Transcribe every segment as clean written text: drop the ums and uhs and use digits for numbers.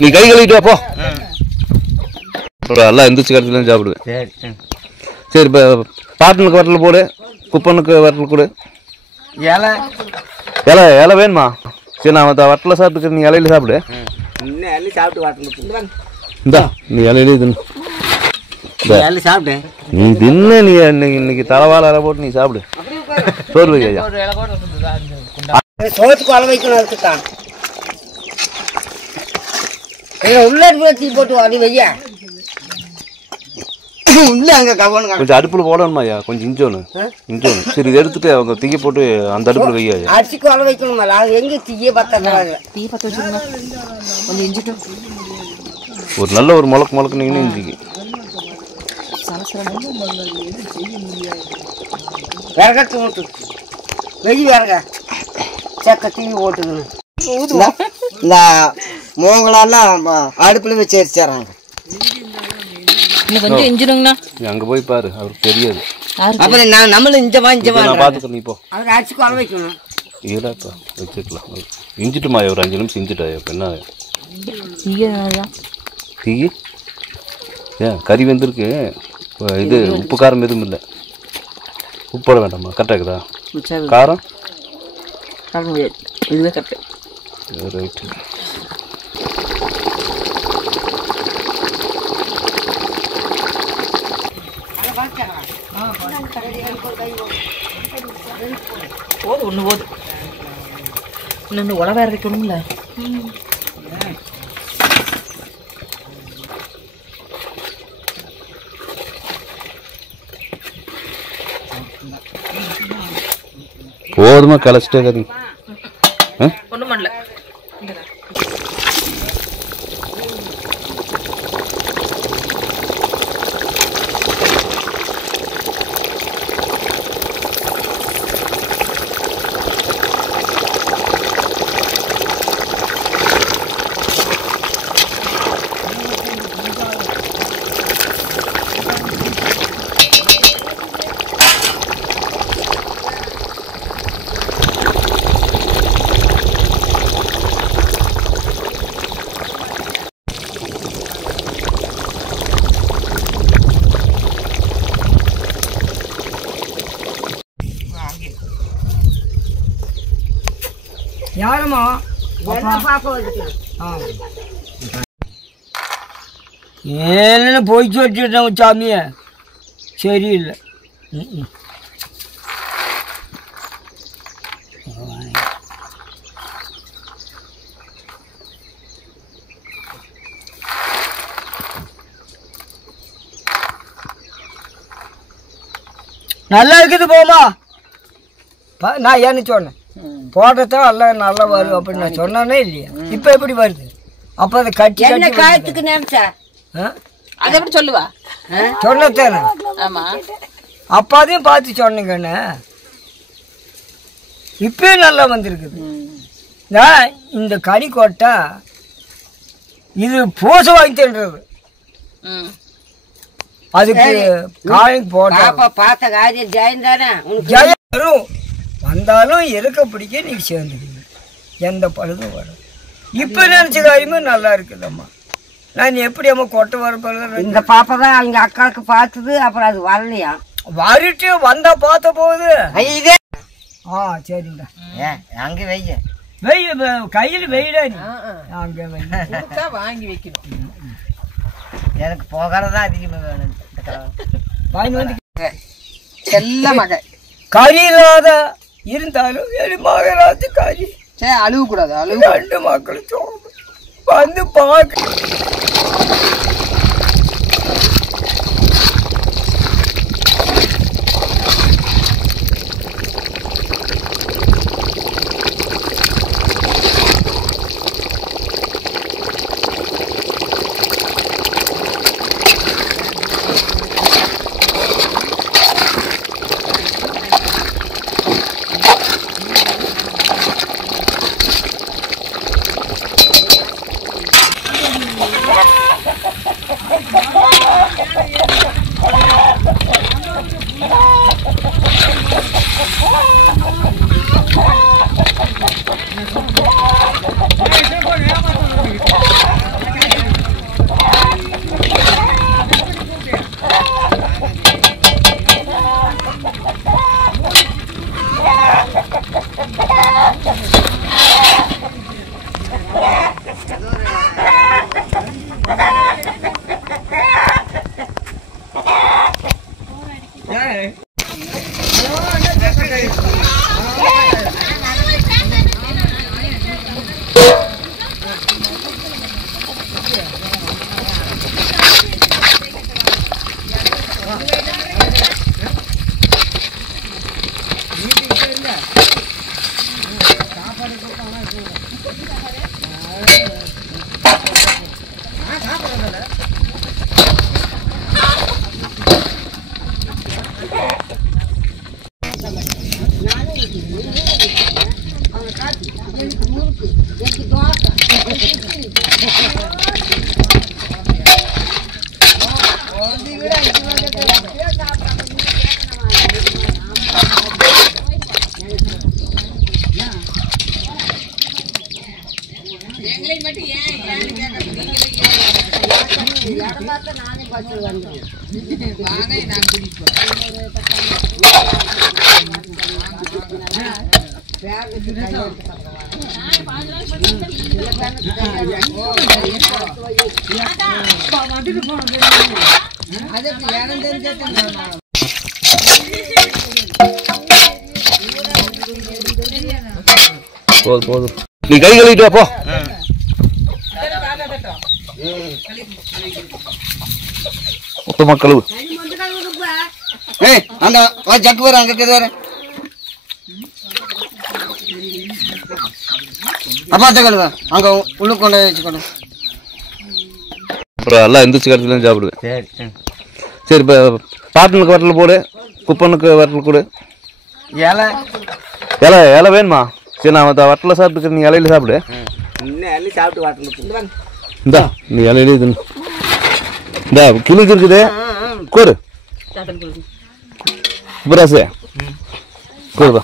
நீ கை கழுவிட்டு வா போ. எல்லாம் எந்திரிச்சு கடைசில சாப்பிடுவேன். சரி சரி. இப்போ பாட்டனுக்கு வட்டல் போடு, குப்பனுக்கு வட்டல் கொடு. இலை இலை இலை வேணுமா? சரி நான் வட்டலை சாப்பிட்டுக்க, நீ இலையில சாப்பிடு. இன்னும் இலை சாப்பிட்டு வட்டல் இந்தா நீ இலையிலே தின்னு. இலை சாப்பிட்டேன். நீ தின்னு. நீ இன்னைக்கு தலைவாழ இலை போட்டு நீ சாப்பிடு. சோறு வை ஐயா. சோத்துக்கு வள வைக்கணும். அதுக்குத்தான் உள்ள தீ போட்டு அடி வையா. உள்ள அங்க கவனம் கொஞ்சம் அடுப்புல போடணுமா ஐயா? கொஞ்சம் இஞ்சோன்னு. சரி இதை எடுத்துட்டு அவங்க தீய போட்டு அந்த அடுப்புல வையா. அரிசிக்கு வள வைக்கணுமா? அது எங்க தீய பத்த தீ பத்த வச்சுருங்க. கொஞ்சம் இஞ்சிட்டும் ஒரு நல்ல ஒரு முளக்கு நீங்க இஞ்சிக்கு விறகத்து ஊட்டு வெயி விறக செக்க தீ ஓட்டுக்கணும். இந்த மோங்களாலாம் அடுப்புல வச்சு எரிச்சாராங்க. கொஞ்சம் இஞ்சிடுங்கண்ணா. அங்க போய் பாரு, அவருக்கு தெரியாது. அப்புறம் நம்மளும் இஞ்சமா நான் பாத்துக்கிறேன். நீ போ. அவர் அரிசிக்கு வள வைக்கணும். இல்லப்பா வச்சுக்கலாம். இஞ்சிட்டுமா ஒரு 5 நிமிஷம் இஞ்சிட்டாயா? இப்போ என்ன தீ ஏன் கறி வெந்திருக்கு. இது உப்பு காரம் எதுவும் இல்லை. உப்பு போட வேண்டாமா? கரெக்டாக இருக்குதா காரம்? இதுவே கரெக்டு. ரைட்டு. போதும் ஒன்று போதும். இன்னொன்று உழவை இறக்கணும்ல. போதுமா கலைச்சிட்டே கறி ஒன்றும் பண்ணல. யாருமா ஏன்னு போய் சொல்லிட்டோம் சாமிய. சரியில்லை. நல்லா இருக்குது போமா. நான் ஏன்னு சொன்னேன் போட்டதான் எல்லாம் நல்லா வரும் அப்படின்னு நான் சொன்னானே இல்லையா? இப்போ எப்படி வருது? அப்போ அதை கட்டி காயத்துக்கு நினைச்சா அதை எப்படி சொல்லுவா? சொன்னதானே. ஆமா அப்பாதையும் பார்த்து சொன்னீங்கண்ணே. இப்பயும் நல்லா வந்திருக்குது. நான் இந்த கனி கொட்டா இது பூசை வாங்கி தருறது. அதுக்கு காய்க்கு போட்டா பார்த்த காரியம் ஜெயம் தானே. ஜெயம் வரும். வந்தாலும் இருக்க பிடிக்க நீ சேர்ந்துக்குங்க. எந்த பழுதும் வரும். இப்போ நினச்ச காரியமே நல்லா இருக்குதம்மா. நான் எப்படி அம்மா கொட்டை வரப்போ இந்த பாப்பா தான் அவங்க அக்காவுக்கு பார்த்தது. அப்புறம் அது வரலையா? வரட்டு வந்தா பார்த்த போகுது. இதே சரிங்க. அங்கே வெய்ய வெய்ய கையில் வெயிடா நீ அங்கே வெய்ய வாங்கி வைக்கணும். எனக்கு போகிறதா அதிகமாக வேணும். வாங்கி வந்து செல்ல மக கறி இல்லாத இருந்தாலும் என் மகராஜ் கறி அழுவ கூடாது. அழுவ 2 மக்களும் வந்து பார்க்க போதும் நீ கை கழுவிட்டு வா போ. மொத்த மக்களு அந்த ஜக்கு வர அங்க வர அப்பா கழுவ அங்க உள்ள கொண்டு வச்சுக்கணும். அப்புறம் எல்லாம் எந்திரிச்சு கடைசியில் சாப்பிடுவேன். சரி இப்போ பாட்டனுக்கு வட்டல் போடு, குப்பனுக்கு வட்டல் கொடு. இலை இலை இலை வேணுமா? சரி நான் வட்டலை சாப்பிட்டுக்கிறேன், நீ இலையில சாப்பிடு. இன்னும் இலை சாப்பிட்டு வட்டல் இந்தா நீ இலையிலே தின்னு. இந்த கிளிக்கு இருக்குது கோரு புராசே கோருப்பா.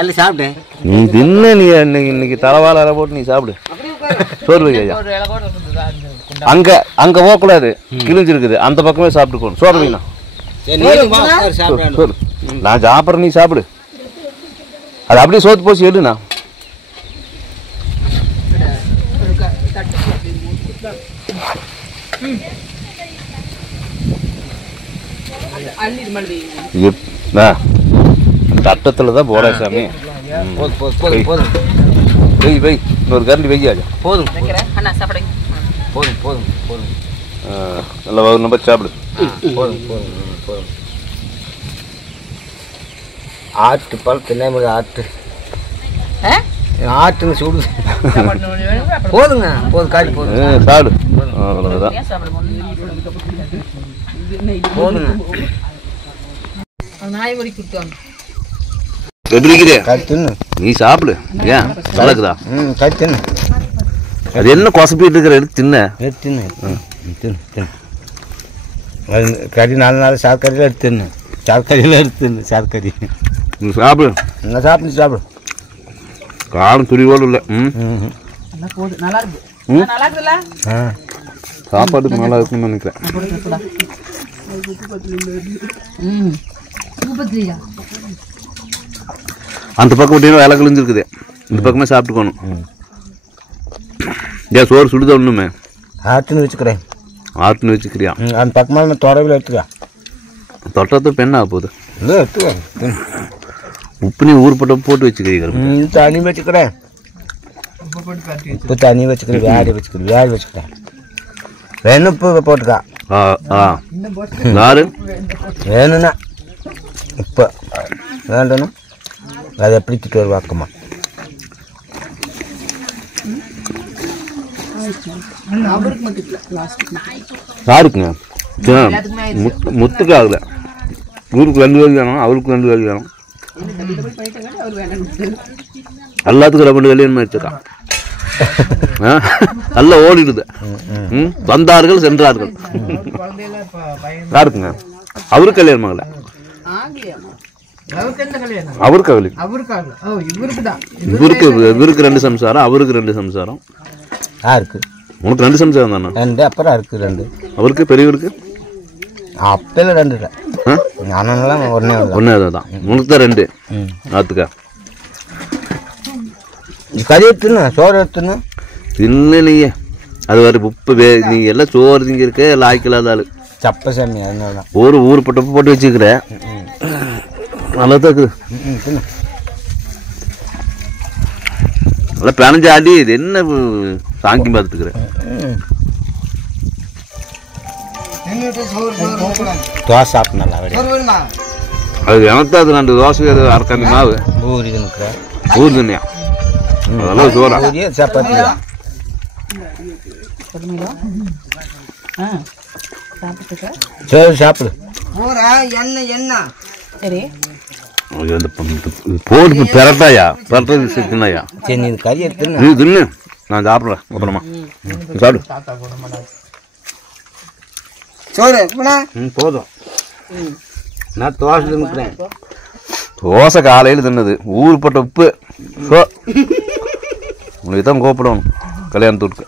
இலை சாப்பிட்டேன் நீ தின்னு. நீ இன்னைக்கு தலைவாழ இலை போட்டு நீ சாப்பிடு. சோறு வையா அங்க அங்க போகக்கூடாது, கிழிஞ்சிருக்குது, அந்த பக்கமே சாப்பிட்டுக்கணும். சோறு வைனா சோறு நான் சாப்பிட்றேன், நீ சாப்பிடு. அது அப்படியே சோத்து போச்சு எடுண்ணா. தட்டத்தில் தான் போட சாமி. வெய் வெய் இன்னொரு கரண்டி வெய்யாஜா. போதும் போதும் போதும் போதும் நல்லா நம்ம சாப்பிடு. போதும் போதும் போதும். ஆட்டு பால் தின்ன ஆட்டு ஆட்டுன்னு சுடு. போதுங்க போதும் காய் போதும் சாப்பிடு. அவ்வளோதான் போதுங்க. நீ சாப்பிடு. ஏன் நடக்குதா? கத்துன்னு அது என்ன கொசப்பிட்டு இருக்கிற எடுத்து தின்ன. கறி 4 நாள் சாக்கறியில் எடுத்துன்னு சாக்கறியில் எடுத்துன்னு சாக்கறி நீ சாப்பிடு. நல்லா சாப்பிட்டு சாப்பிடு. காரம் துணிவோடு இல்லை. சாப்பாடுக்கு நல்லா இருக்குன்னு நினைக்கிறேன். அந்த பக்கம் விட்டீங்கன்னா வேலை கிழிஞ்சிருக்குது, இந்த பக்கமே சாப்பிட்டுக்கணும். ஏன் சோறு சுடுத ஒன்றுமே ஆட்டுன்னு வச்சுக்கிறேன். ஆட்டுன்னு வச்சுக்கிறியா? அந்த பக்கமாக நான் தொடவில் எடுத்துக்கா. தொட்டத்தை பெண்ணாக போகுது. இல்லை எடுத்துக்க. உப்பு நீ ஊர்பட்ட போட்டு வச்சுக்கிறீங்க. தண்ணி வச்சுக்கிறேன். உப்பு தண்ணி வச்சுக்கிறேன். வேடி வச்சுக்கிறேன். வேடி வச்சுக்கிறேன். வேணும் உப்பு போட்டுக்கா. யாரு வேணும்னா உப்பு வேண்டும்னா அதை எப்படி திட்டு வருவாக்கம்மா. யாருக்குங்க? முத்துக்கு ஆகல. ஊருக்கு 2 வேலை வேணும், அவருக்கு 2 வேலை வேணும், எல்லாத்துக்கும் 2 வேலையும் எடுத்துக்கான். நல்லா ஓடிடுது. வந்தார்கள் சென்றார்கள். யாருக்குங்க? அவருக்கு கல்யாணம் ஆகல. அவருக்கு அவளி இவருக்கு 2 சம்சாரம், அவருக்கு 2 சம்சாரம். யாருக்கு? உனக்கு 2 சம்சாரம் தானே? 2. அப்புறம் இருக்கு 2. அவருக்கு பெரியவருக்கு அப்பல 2 இல்லை. அண்ணனெல்லாம் ஒன்னே தான். உனக்கு தான் 2. ஆத்துக்கா கறி எடுத்துன்னு சோறு எடுத்துன்னு தின்னு நீங்க. அது வர உப்பு நீ எல்லாம் சோறு திங்க இருக்க எல்லாம் ஆய்க்கலாத ஆளு. சப்ப சாமி அதனால தான் ஊர் போட்டு வச்சுக்கிற நல்லா தான் இருக்குது. நல்லா பிணைஞ்சு ஆடி இது என்ன சாங்கி பார்த்துக்கிறேன். தோசை சாப்பிட்டு நல்லா அது எனக்கு அது 2 தோசை அரைக்காண்டி மாவு ஊறி நிற்கிறேன். ஊர் தண்ணியா அதெல்லாம் சோறா சப்பாத்தி சரி சாப்பிடு. போட்டு பெரட்டாயா பெரட்டது சிக்கனாயா. சரி நீ கறி எடுத்துன்னு நீ தின்னு நான் சாப்பிட்றேன் அப்புறமா சாப்பிடு. சோறு போதும். நான் தோசை தின்னுக்கிறேன். தோசை காலையில் தின்னது ஊருப்பட்ட உப்பு உங்களுக்கு தான் கூப்பிடணும் கல்யாணத்துக்கு.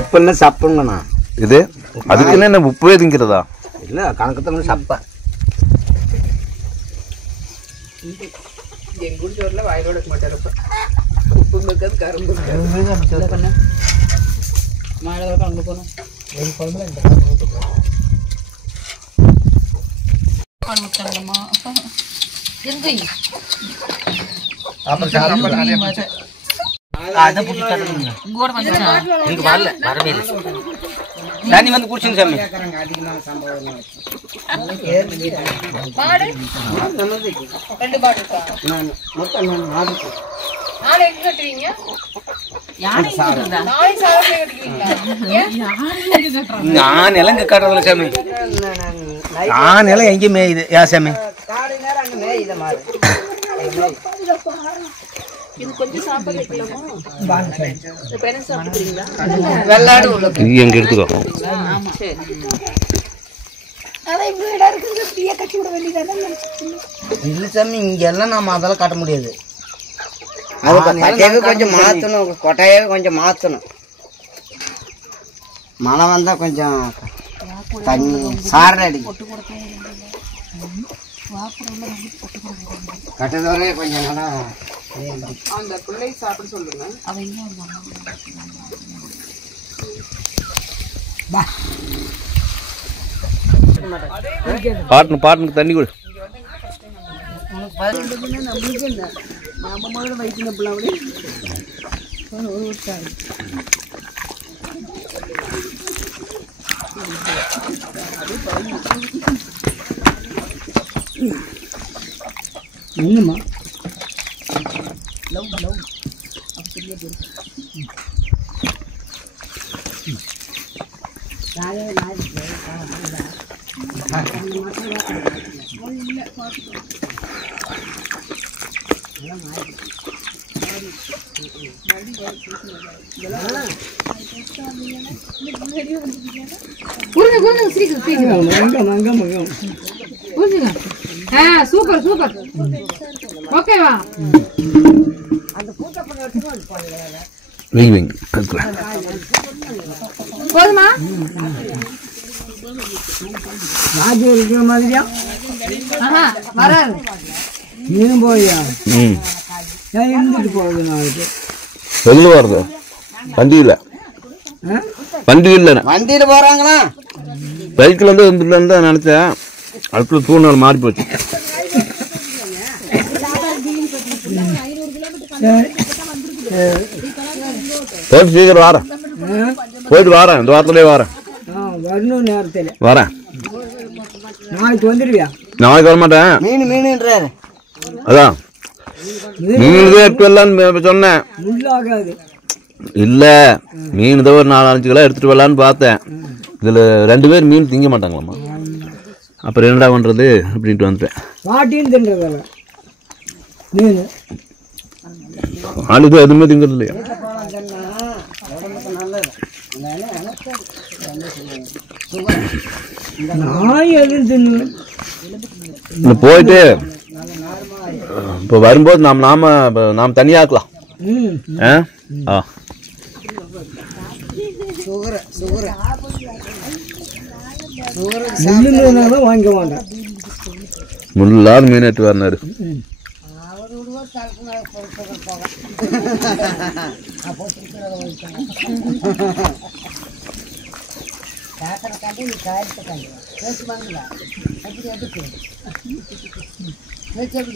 உப்பு என்ன சாப்பிடுங்கண்ணா இது அதுக்கு என்ன உப்பே திங்கிறதா? இல்லை கணக்கு தான் சாப்பா. தண்ணி வந்து குடிச்சுங்க சாமி. நான் நிலம் கட்டுறதுல சாமி. நான் நிலம் எங்கேயும் மேயுது ஏன் சாமி? எங்க எடுத்துக்கோ. இல்லை சாமி இங்கெல்லாம் நம்ம அதெல்லாம் கட்ட முடியாது. அது கொஞ்சம் மாற்றணும், கொட்டையாவே கொஞ்சம் மாற்றணும். மழை வந்தால் கொஞ்சம் தண்ணி சார அடிக்கும். கட்டதோட கொஞ்சம் நல்லா அந்த பிள்ளை சாப்பிட சொல்லுங்க. பாட்டுனுக்கு தண்ணி கொடு. என்னம்மா சூப்பர் சூப்பர் ஓகேவா? போதுமா? ராஜு இருக்கிற மாதிரியா வராது. நீனும் போயா? இருந்துட்டு போகுது நாளைக்கு. வெளில வருது வண்டியில் வண்டியில் போகிறாங்களா? பைக்கில் வந்து வந்துட்டு தான் நினச்சேன். அதுக்குள்ள சூழ்நிலை மாறி போச்சு. போயிட்டு சீக்கிரம் வரேன். போயிட்டு வரேன். இந்த வாரத்துலேயே வரேன். வரணும் நேரத்தில் வரேன். நாளைக்கு வந்துடுவியா? நாளைக்கு வரமாட்டேன். மீன்ன்றாரு. அதான் மீன் தான் எடுத்து வரலான்னு சொன்னேன். முள்ளாகாது இல்லை மீன் தான் ஒரு 4-5 கிலோ எடுத்துகிட்டு வரலான்னு பார்த்தேன். இதில் 2 பேர் மீன் திங்க மாட்டாங்களாம்மா. அப்புறம் என்னடா பண்ணுறது அப்படின்ட்டு வந்துட்டேன். பாட்டின்னு தின்றதில்ல மீன். ஆளுக்கு எதுவுமே திங்கிறது இல்லையா? நான் எதுவும் தின்னு போயிட்டு இப்போ வரும்போது நாம் தனியாக்கலாம். ஆ முள்ளுதான் வாங்க மாட்டேன். முள்ளாத மீன் எட்டு வரனாரு. காய்ச்சல்